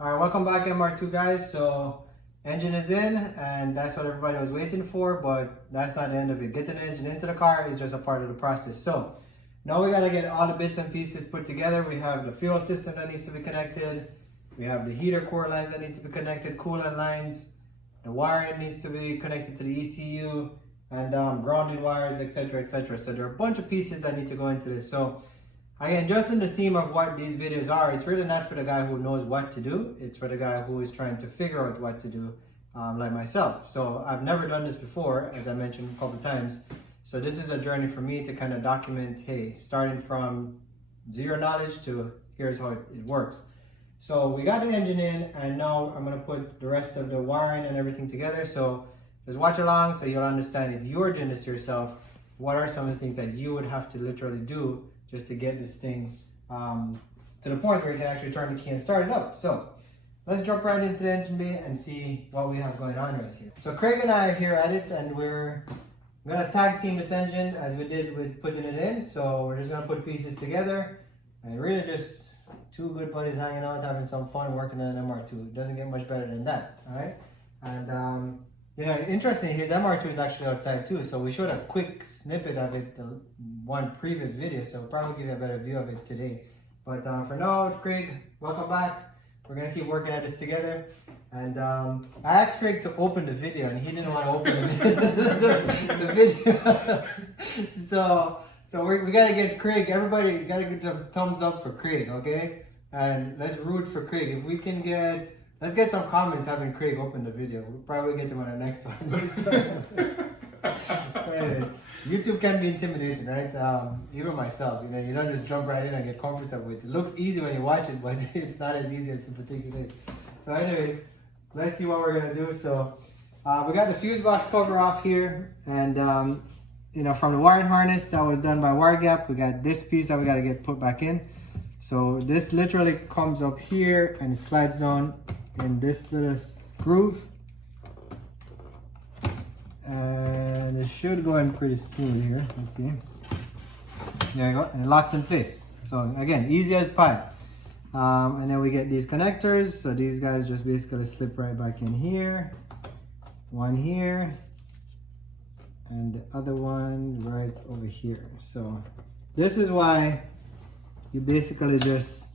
All right, welcome back MR2 guys. So engine is in and that's what everybody was waiting for, but that's not the end of it. Getting the engine into the car is just a part of the process. So now we gotta get all the bits and pieces put together. We have the fuel system that needs to be connected. We have the heater core lines that need to be connected, coolant lines. The wiring needs to be connected to the ECU and grounded wires, etc, etc. So there are a bunch of pieces that need to go into this. So again, just in the theme of what these videos are, it's really not for the guy who knows what to do. It's for the guy who is trying to figure out what to do, like myself. So I've never done this before, as I mentioned a couple times. So this is a journey for me to kind of document, hey, starting from zero knowledge to here's how it works. So we got the engine in, and now I'm gonna put the rest of the wiring and everything together. So just watch along so you'll understand if you're doing this yourself, what are some of the things that you would have to literally do just to get this thing to the point where you can actually turn the key and start it up. So let's jump right into the engine bay and see what we have going on right here. So Craig and I are here at it, and we're gonna tag team this engine as we did with putting it in. So we're just gonna put pieces together and really just two good buddies hanging out, having some fun working on an MR2. It doesn't get much better than that, all right? And you know, interesting, his MR2 is actually outside too, so we showed a quick snippet of it the one previous video, so we'll probably give you a better view of it today. But for now, Craig, welcome back. We're gonna keep working at this together. And I asked Craig to open the video, and he didn't want to open the video. so we gotta get Craig. Everybody gotta get some thumbs up for Craig, okay? And let's root for Craig. If we can get, let's get some comments having Craig open the video. We'll probably get them on the next one. So anyway, YouTube can be intimidating, right? Even myself, you know, you don't just jump right in and get comfortable with it. It looks easy when you watch it, but it's not as easy as people think it is. So anyways, let's see what we're gonna do. So we got the fuse box cover off here, and you know, from the wiring harness that was done by Wire Gap, we got this piece that we gotta get put back in. So this literally comes up here and it slides down in this little groove, and it should go in pretty smooth here. Let's see. There you go, and it locks in place. So again, easy as pie. And then we get these connectors. So these guys just basically slip right back in here. One here, and the other one right over here. So this is why you basically just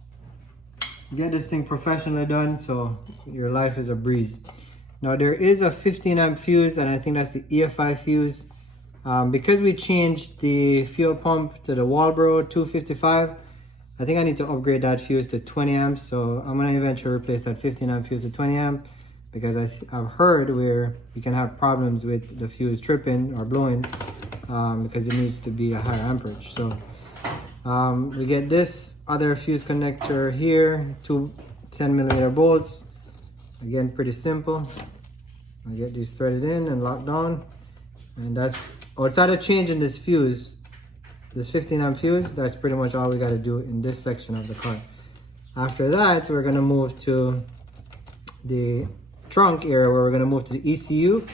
get this thing professionally done, so your life is a breeze. Now there is a 15 amp fuse, and I think that's the Efi Fuse. Because we changed the fuel pump to the Walbro 255, I think I need to upgrade that fuse to 20 amps. So I'm gonna eventually replace that 15 amp fuse to 20 amp, because I've heard where you can have problems with the fuse tripping or blowing because it needs to be a higher amperage. So we get this other fuse connector here, two 10mm bolts. Again, pretty simple. I get these threaded in and locked down, and that's outside of changing this fuse, this 15 amp fuse. That's pretty much all we got to do in this section of the car. After that, we're gonna move to the trunk area, where we're gonna move to the ECU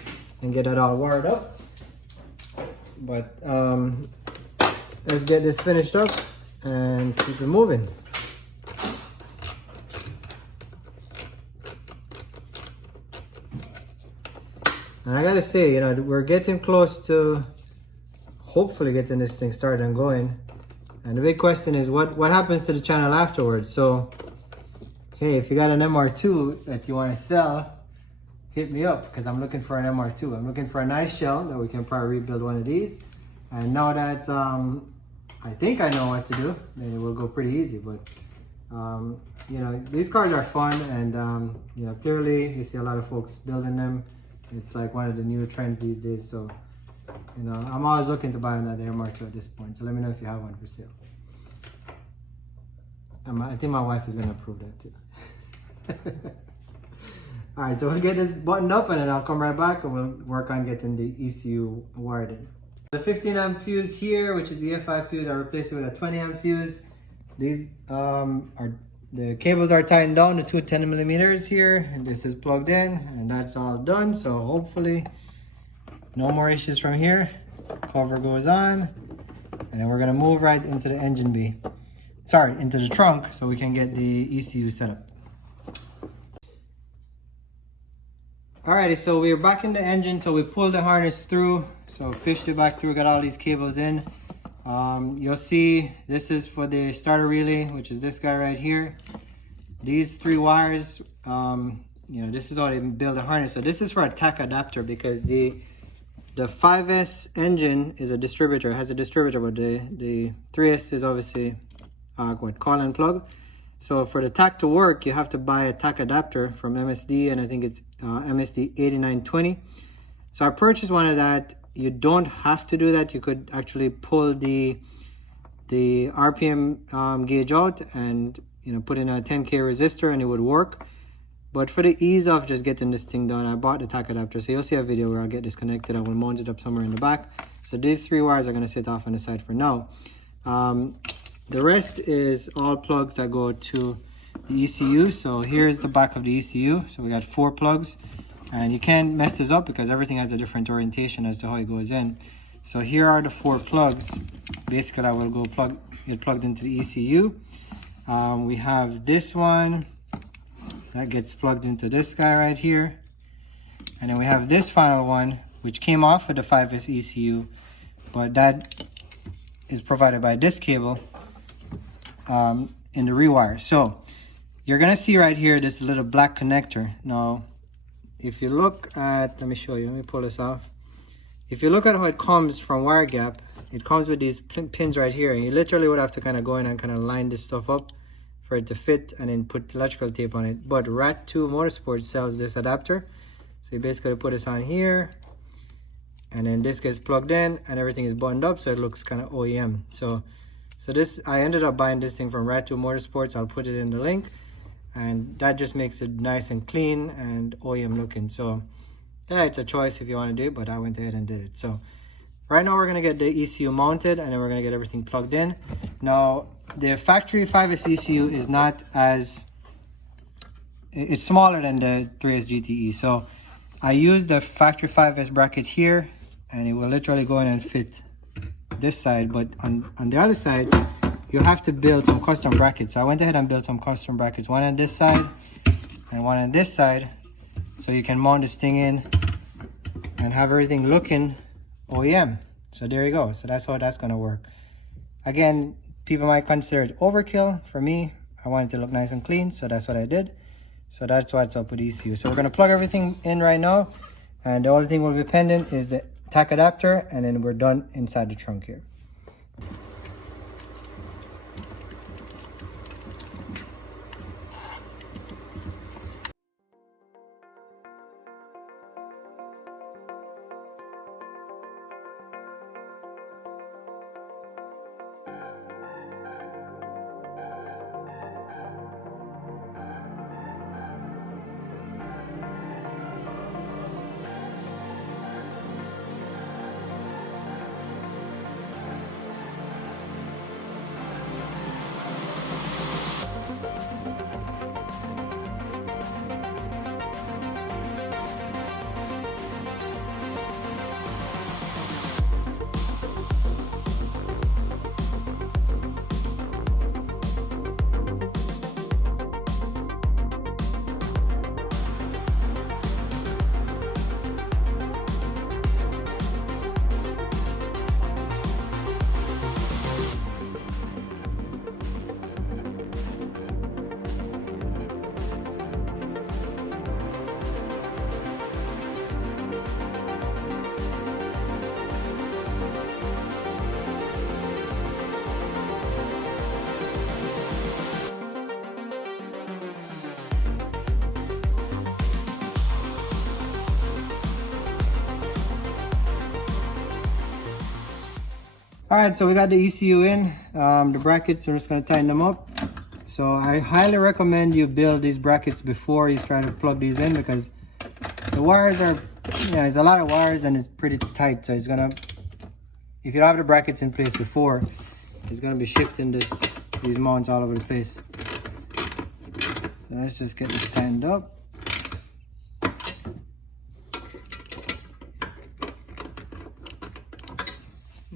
and get that all wired up. But let's get this finished up and keep it moving. And I gotta say, you know, we're getting close to hopefully getting this thing started and going. And the big question is what happens to the channel afterwards. So hey, if you got an MR2 that you want to sell, hit me up, because I'm looking for an MR2. I'm looking for a nice shell that we can probably rebuild one of these. And now that I think I know what to do, then it will go pretty easy. But you know, these cars are fun, and you know, clearly you see a lot of folks building them. It's like one of the new trends these days. So you know, I'm always looking to buy another MR2 at this point. So let me know if you have one for sale. I think my wife is gonna approve that too. All right, so we'll get this buttoned up, and then I'll come right back and we'll work on getting the ECU wired in. The 15 amp fuse here, which is the Efi Fuse, I replaced it with a 20 amp fuse. These the cables are tightened down to 2 10mm here, and this is plugged in, and that's all done. So hopefully no more issues from here. Cover goes on, and then we're gonna move right into the engine bay. Sorry, into the trunk, so we can get the ECU set up. Alrighty, so we're back in the engine. So we pulled the harness through. So fished it back through, got all these cables in. You'll see this is for the starter relay, which is this guy right here. These 3 wires, you know, this is how they build the harness. So this is for a tack adapter because the 5S engine is a distributor, has a distributor, but the 3S is obviously what, call and plug. So for the tack to work, you have to buy a tack adapter from MSD, and I think it's MSD 8920. So I purchased one of that. You don't have to do that. You could actually pull the RPM gauge out and, you know, put in a 10K resistor and it would work. But for the ease of just getting this thing done, I bought the tack adapter. So you'll see a video where I'll get this connected. I will mount it up somewhere in the back. So these 3 wires are going to sit off on the side for now. The rest is all plugs that go to the ECU. So here's the back of the ECU. So we got 4 plugs, and you can't mess this up because everything has a different orientation as to how it goes in. So here are the 4 plugs. Basically, I will go get plugged into the ECU. We have this one that gets plugged into this guy right here. And then we have this final one, which came off of the 5S ECU, but that is provided by this cable in the rewire. So you're gonna see right here this little black connector. Now if you look at, let me show you, let me pull this off. If you look at how it comes from wire gap, it comes with these pins right here, and you literally would have to kind of go in and kind of line this stuff up for it to fit and then put electrical tape on it. But MR2 Motorsports sells this adapter, so you basically put this on here, and then this gets plugged in and everything is buttoned up, so it looks kind of OEM. So this, I ended up buying this thing from MR2 Motorsports. I'll put it in the link, and that just makes it nice and clean and OEM looking. So yeah, it's a choice if you want to do it, but I went ahead and did it. So right now we're going to get the ECU mounted, and then we're going to get everything plugged in. Now the factory 5S ECU is not as, it's smaller than the 3SGTE. So I used the factory 5S bracket here, and it will literally go in and fit this side, but on the other side you have to build some custom brackets. So I went ahead and built some custom brackets, one on this side and one on this side, so you can mount this thing in and have everything looking OEM. So there you go. So that's how that's going to work. Again, people might consider it overkill. For me, I want it to look nice and clean, so that's what I did. So that's what's up with ECU. So we're going to plug everything in right now, and the only thing will be pending is the tack adapter, and then we're done inside the trunk here. Alright, so we got the ECU in. The brackets, I'm just going to tighten them up. So I highly recommend you build these brackets before you try to plug these in, because the wires are, yeah, there's a lot of wires and it's pretty tight. So it's going to, if you don't have the brackets in place before, it's going to be shifting these mounts all over the place. So let's just get this tightened up.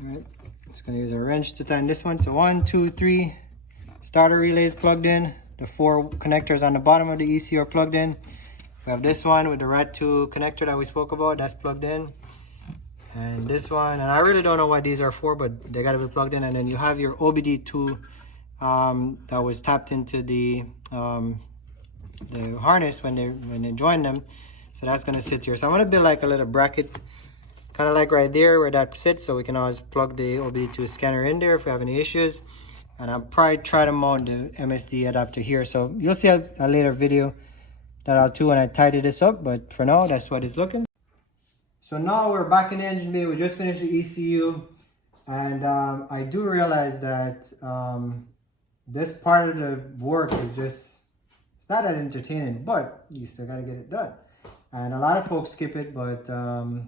Alright. Just gonna use a wrench to tighten this one. So 1, 2, 3 starter relays plugged in. The 4 connectors on the bottom of the ECU are plugged in. We have this one with the RAT2 connector that we spoke about, that's plugged in. And this one, and I really don't know what these are for, but they gotta be plugged in. And then you have your OBD2 that was tapped into the harness when they join them. So that's gonna sit here. So I'm gonna build like a little bracket, kind of like right there where that sits, so we can always plug the OBD2 scanner in there if we have any issues. And I'll probably try to mount the MSD adapter here. So you'll see a later video that I'll do when I tidy this up, but for now, that's what it's looking. So now we're back in the engine bay. We just finished the ECU, and I do realize that this part of the work is just, it's not that entertaining, but you still gotta get it done. And a lot of folks skip it, but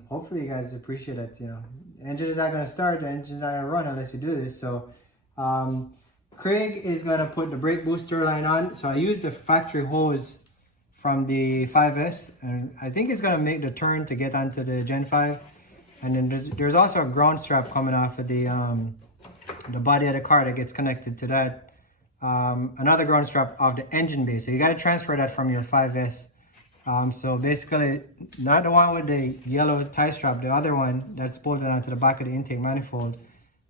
hopefully you guys appreciate that. You know, the engine is not gonna start, the engine's not gonna run unless you do this. So Craig is gonna put the brake booster line on. So I used the factory hose from the 5S, and I think it's gonna make the turn to get onto the Gen 5. And then there's also a ground strap coming off of the body of the car that gets connected to that. Another ground strap of the engine bay. So you gotta transfer that from your 5S. So basically, not the one with the yellow tie strap, the other one that's bolted onto the back of the intake manifold.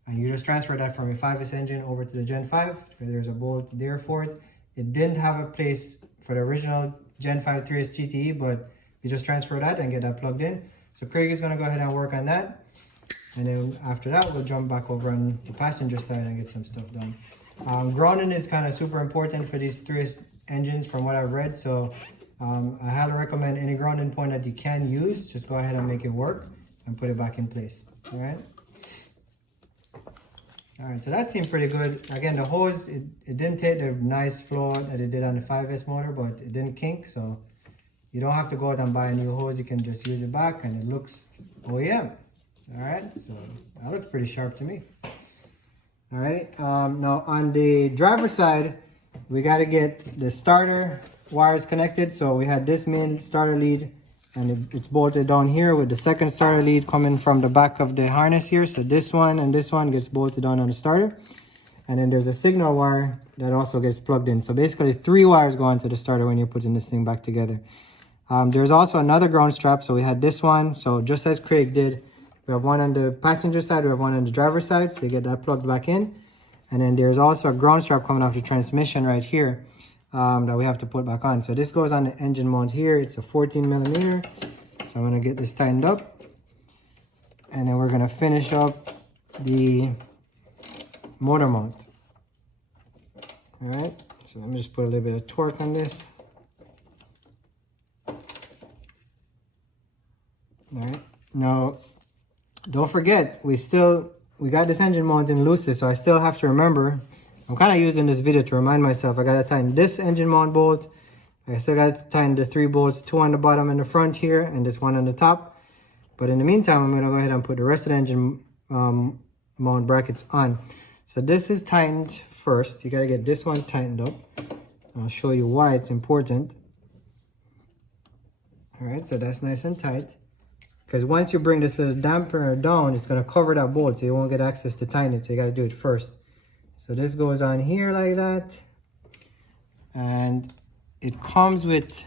And you just transfer that from your 5S engine over to the Gen 5. There's a bolt there for it. It didn't have a place for the original Gen 5 3SGTE, but you just transfer that and get that plugged in. So Craig is gonna go ahead and work on that. And then after that, we'll jump back over on the passenger side and get some stuff done. Grounding is kind of super important for these 3S engines from what I've read. So I highly recommend any grounding point that you can use, just go ahead and make it work and put it back in place. All right. All right, so that seemed pretty good. Again, the hose, it didn't take the nice flow that it did on the 5S motor, but it didn't kink, so you don't have to go out and buy a new hose. You can just use it back and it looks OEM. All right, so that looks pretty sharp to me. All right, now on the driver's side, we got to get the starter wires connected. So we had this main starter lead, and it's bolted down here with the second starter lead coming from the back of the harness here. So this one and this one gets bolted down on the starter. And then there's a signal wire that also gets plugged in. So basically 3 wires go onto the starter when you're putting this thing back together. There's also another ground strap. So we had this one. So just as Craig did, we have one on the passenger side, we have one on the driver's side. So you get that plugged back in. And then there's also a ground strap coming off the transmission right here. That we have to put back on. So this goes on the engine mount here. It's a 14 millimeter. So I'm gonna get this tightened up. And then we're gonna finish up the motor mount. All right, so let me just put a little bit of torque on this. All right, now don't forget, we got this engine mounted loosely, so I still have to remember, I'm kind of using this video to remind myself, I got to tighten this engine mount bolt. I still got to tighten the 3 bolts, 2 on the bottom and the front here, and this one on the top. But in the meantime, I'm going to go ahead and put the rest of the engine mount brackets on. So this is tightened first. You got to get this one tightened up. I'll show you why it's important. All right, so that's nice and tight. Because once you bring this little dampener down, it's going to cover that bolt, so you won't get access to tighten it. So you got to do it first. So this goes on here like that, and it comes with,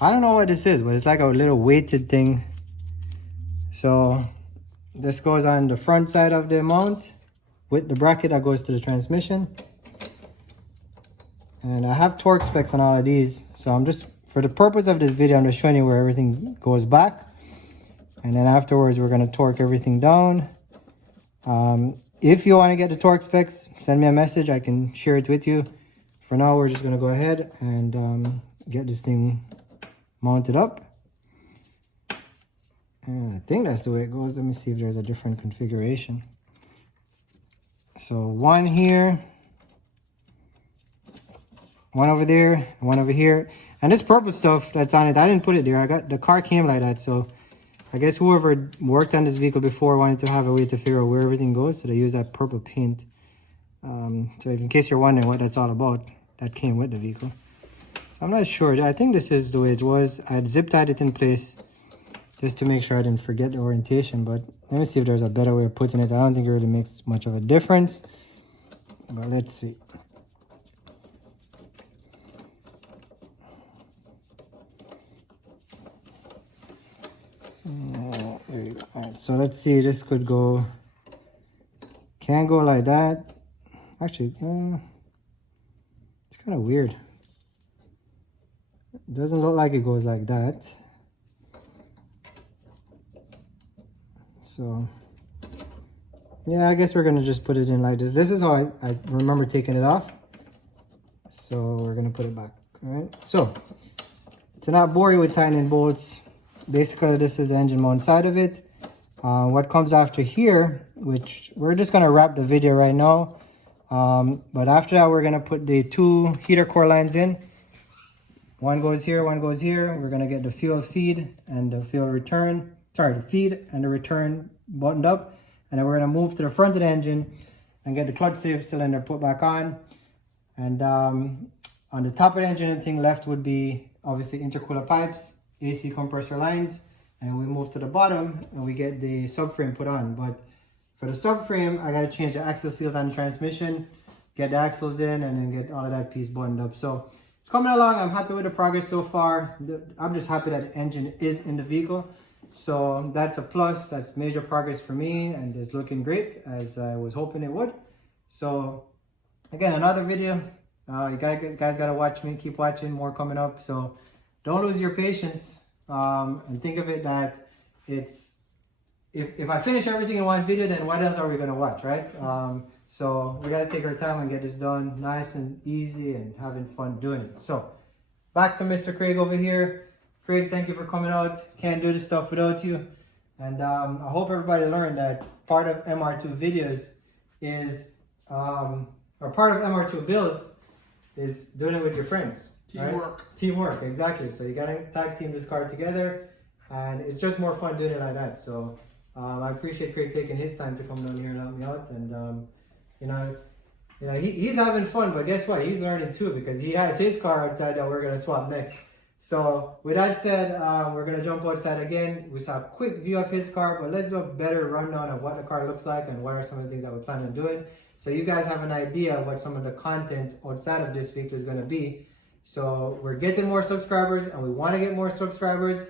I don't know what this is, but it's like a little weighted thing. So this goes on the front side of the mount with the bracket that goes to the transmission. And I have torque specs on all of these, so I'm just, for the purpose of this video, I'm just showing you where everything goes back. And then afterwards, we're gonna torque everything down. If you want to get the torque specs, send me a message. I can share it with you. For now, we're just going to go ahead and get this thing mounted up. And I think that's the way it goes. Let me see if there's a different configuration. So one here, one over there, one over here. And this purple stuff that's on it, I didn't put it there. The car came like that, so I guess whoever worked on this vehicle before wanted to have a way to figure out where everything goes, so they use that purple paint. So in case you're wondering what that's all about, that came with the vehicle. So I'm not sure. I think this is the way it was. I had zip tied it in place just to make sure I didn't forget the orientation, but let me see if there's a better way of putting it. I don't think it really makes much of a difference, but let's see. There you go. Alright, so let's see, this could go, can go like that. Actually, it's kind of weird. It doesn't look like it goes like that. So, yeah, I guess we're gonna just put it in like this. This is how I remember taking it off. So we're gonna put it back, all right? So, to not bore you with tightening bolts, basically this is the engine mount side of it. What comes after here, which we're just gonna wrap the video right now. But after that, we're gonna put the two heater core lines in. One goes here, one goes here. We're gonna get the fuel feed and the fuel return, the feed and the return buttoned up. And then we're gonna move to the front of the engine and get the clutch safe cylinder put back on. And on the top of the engine, anything left would be obviously intercooler pipes, AC compressor lines, and we move to the bottom and we get the subframe put on. But for the subframe, I gotta change the axle seals on the transmission, get the axles in, and then get all of that piece buttoned up. So it's coming along. I'm happy with the progress so far. I'm just happy that the engine is in the vehicle. So that's a plus. That's major progress for me, and it's looking great as I was hoping it would. So again, another video. You guys gotta watch me. Keep watching. More coming up. So don't lose your patience, and think of it that it's if I finish everything in one video, then what else are we gonna watch, right? So we gotta take our time and get this done nice and easy and having fun doing it. So back to Mr. Craig over here. Craig, thank you for coming out. Can't do this stuff without you. And I hope everybody learned that part of MR2 videos is, or part of MR2 builds is doing it with your friends. Teamwork. Right? Teamwork, exactly. So you gotta tag team this car together, and it's just more fun doing it like that. So I appreciate Craig taking his time to come down here and help me out. And you know, he's having fun, but guess what? He's learning too, because he has his car outside that we're gonna swap next. So with that said, we're gonna jump outside again. We saw a quick view of his car, but let's do a better rundown of what the car looks like and what are some of the things that we're planning on doing. So you guys have an idea of what some of the content outside of this vehicle is gonna be. So we're getting more subscribers, and we wanna get more subscribers.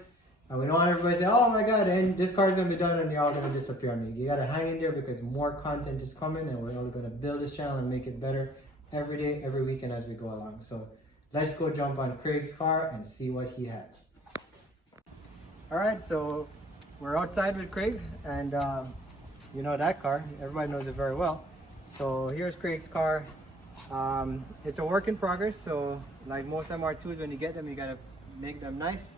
And we don't want everybody to say, oh my God, and this car is gonna be done and you're all gonna disappear on me. You gotta hang in there, because more content is coming, and we're only gonna build this channel and make it better every day, every weekend as we go along. So let's go jump on Craig's car and see what he has. All right, so we're outside with Craig, and you know that car, everybody knows it very well. So here's Craig's car. It's a work in progress, so like most MR2s, when you get them, you gotta make them nice.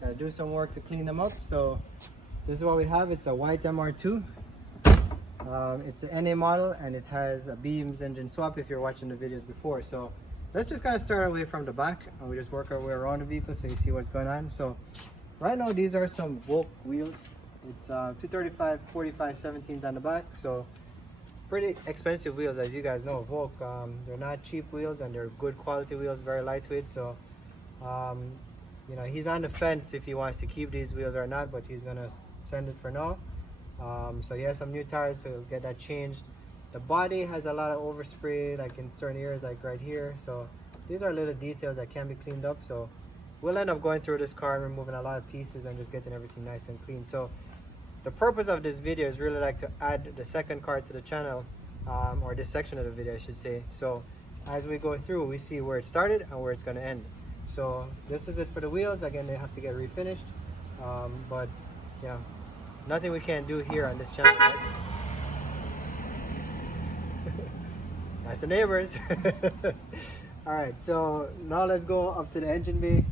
Gotta do some work to clean them up. So this is what we have. It's a white MR2. It's an NA model, and it has a beams engine swap if you're watching the videos before. So let's just kind of start away from the back, and we just work our way around the vehicle so you see what's going on. So right now, these are some Volk wheels. It's 235 45 17s on the back. So pretty expensive wheels, as you guys know. Volk, they're not cheap wheels, and they're good quality wheels, very lightweight. So you know, he's on the fence if he wants to keep these wheels or not, but he's gonna send it for now. So he has some new tires, so he'll get that changed. The body has a lot of overspray, like in certain areas, like right here. So these are little details that can be cleaned up. So we'll end up going through this car and removing a lot of pieces and just getting everything nice and clean. So the purpose of this video is really like to add the second car to the channel, or this section of the video, I should say. So as we go through, we see where it started and where it's gonna end. So this is it for the wheels. Again, they have to get refinished, but yeah, nothing we can't do here on this channel, right? That's the neighbors. All right, so now let's go up to the engine bay.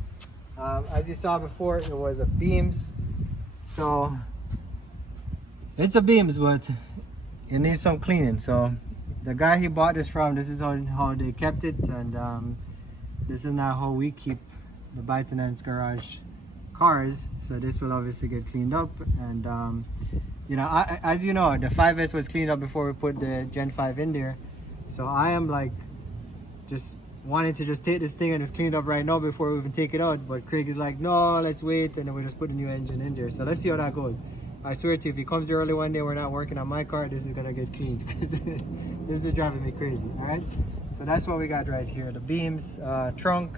As you saw before, it was a beams. So it's a beams, but it needs some cleaning. So the guy he bought this from, this is how they kept it, and this is not how we keep the Bytonance garage cars. So this will obviously get cleaned up, and you know, as you know, the 5S was cleaned up before we put the Gen 5 in there. So I am like just wanting to just take this thing and just clean it up right now before we even take it out. But Craig is like, no, let's wait, and then we'll just put a new engine in there. So let's see how that goes. I swear to you, if he comes here early one day, we're not working on my car, this is gonna get cleaned, because this is driving me crazy. All right, so that's what we got right here. The beams, trunk.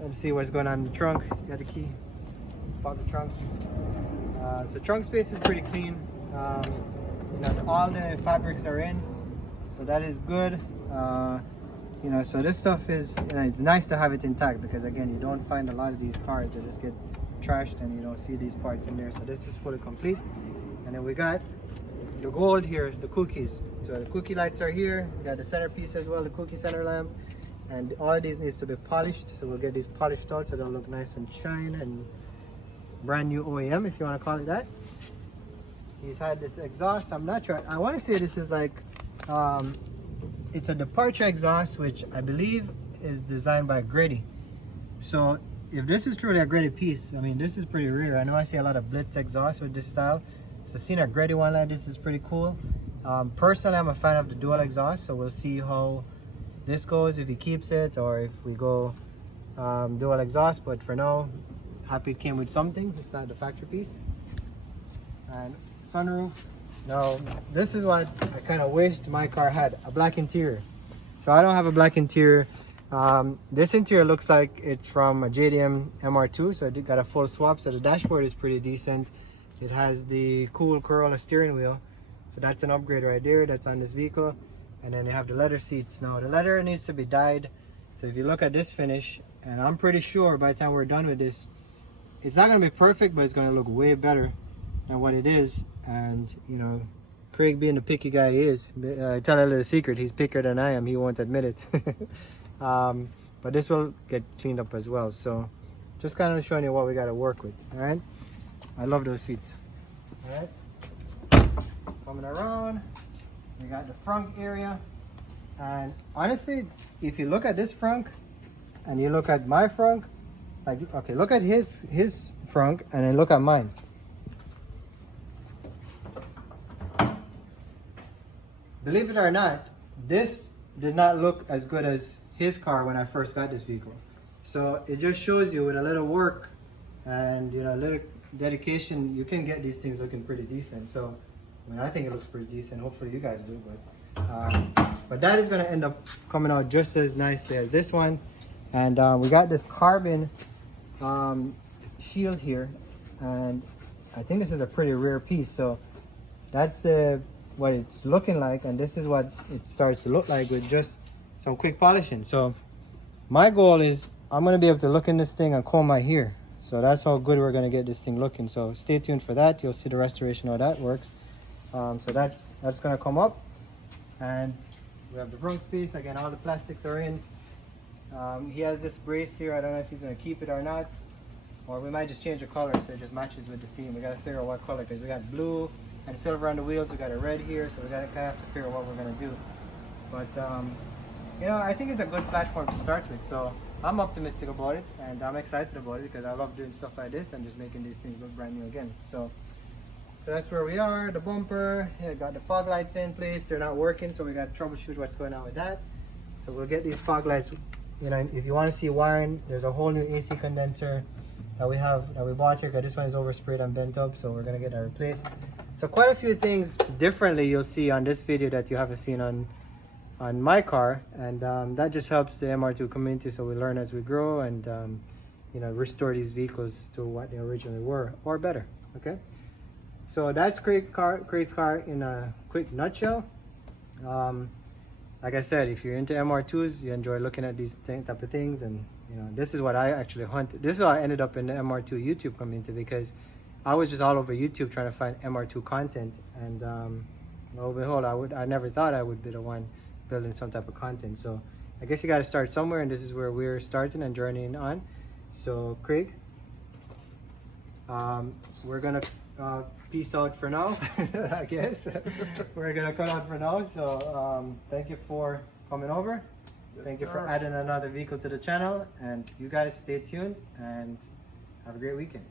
Let's see what's going on in the trunk. Got the key. Let's pop the trunk. So trunk space is pretty clean. You know, all the fabrics are in, so that is good. You know, so this stuff is, you know, it's nice to have it intact, because again, you don't find a lot of these cars that just get trashed and you don't see these parts in there. So this is fully complete. And then we got the gold here, the cookies. So the cookie lights are here. We got the centerpiece as well, the cookie center lamp. And all of these needs to be polished. So we'll get these polished out so they'll look nice and shine and brand new OEM, if you want to call it that. He's had this exhaust. I'm not sure. I want to say this is like, it's a departure exhaust, which I believe is designed by Grady. So if this is truly a Grady piece, I mean, this is pretty rare. I know I see a lot of Blitz exhaust with this style. So seeing a Grady one like this is pretty cool. Personally, I'm a fan of the dual exhaust, so we'll see how this goes, if he keeps it or if we go dual exhaust. But for now, happy it came with something. It's not the factory piece. And sunroof. Now, this is what I kind of wished my car had, a black interior. So I don't have a black interior. This interior looks like it's from a JDM MR2, so it got a full swap. So the dashboard is pretty decent. It has the cool Corolla steering wheel. So that's an upgrade right there. That's on this vehicle. And then they have the leather seats. Now the leather needs to be dyed. So if you look at this finish, and I'm pretty sure by the time we're done with this, it's not going to be perfect, but it's going to look way better than what it is. And you know, Craig being the picky guy he is, I tell a little secret, he's pickier than I am. He won't admit it. But this will get cleaned up as well. So just kind of showing you what we got to work with. All right, I love those seats. All right, coming around, we got the front area. And honestly, if you look at this front and you look at my front, like, okay, look at his front and then look at mine. Believe it or not, this did not look as good as his car when I first got this vehicle. So it just shows you with a little work and, you know, a little dedication, you can get these things looking pretty decent. So, I mean, I think it looks pretty decent. Hopefully you guys do, but that is going to end up coming out just as nicely as this one. And we got this carbon shield here, and I think this is a pretty rare piece. So that's what it's looking like, and this is what it starts to look like with just some quick polishing. So my goal is I'm going to be able to look in this thing and comb my hair. So that's how good we're going to get this thing looking. So stay tuned for that. You'll see the restoration, how that works. So that's going to come up. And we have the front space. Again, all the plastics are in. He has this brace here. I don't know if he's going to keep it or not, or we might just change the color so it just matches with the theme. We got to figure out what color, because we got blue and silver on the wheels. We got a red here, so we got to kind of have to figure out what we're going to do. But you know, I think it's a good platform to start with. So I'm optimistic about it, and I'm excited about it because I love doing stuff like this and just making these things look brand new again. So that's where we are. The bumper, yeah, got the fog lights in place. They're not working, so we got to troubleshoot what's going on with that. So we'll get these fog lights. You know, if you want to see wiring, there's a whole new AC condenser that we bought here, because this one is oversprayed and bent up, so we're gonna get that replaced. So quite a few things differently you'll see on this video that you haven't seen on my car, and that just helps the MR2 community, so we learn as we grow and you know, restore these vehicles to what they originally were or better. Okay, so that's Craig's car in a quick nutshell. Like I said, if you're into MR2s, you enjoy looking at these type of things, and you know, this is what I actually hunt. This is how I ended up in the MR2 YouTube community, because I was just all over YouTube trying to find MR2 content, and lo and behold, I never thought I would be the one building some type of content. So I guess you got to start somewhere, and this is where we're starting and journeying on. So Craig, we're gonna peace out for now. I guess we're gonna cut out for now. So thank you for coming over. Yes, thank you for adding another vehicle to the channel, and you guys stay tuned and have a great weekend.